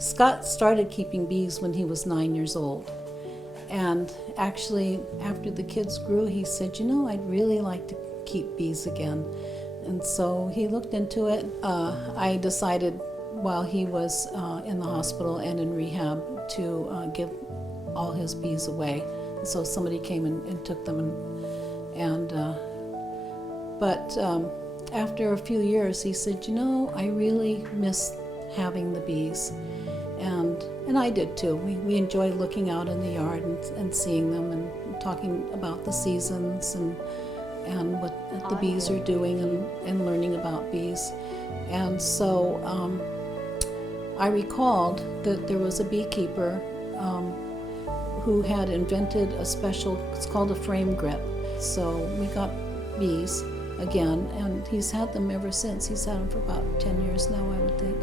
Scott started keeping bees when he was 9 years old. And actually, after the kids grew, he said, I'd really like to keep bees again. And so he looked into it. I decided while he was in the hospital and in rehab to give all his bees away. So somebody came and took them. But after a few years, he said, I really miss having the bees. And I did too. We enjoyed looking out in the yard and seeing them and talking about the seasons and what the bees are doing and learning about bees. And so I recalled that there was a beekeeper who had invented a special, it's called a frame grip. So we got bees again, and he's had them ever since. He's had them for about 10 years now, I would think.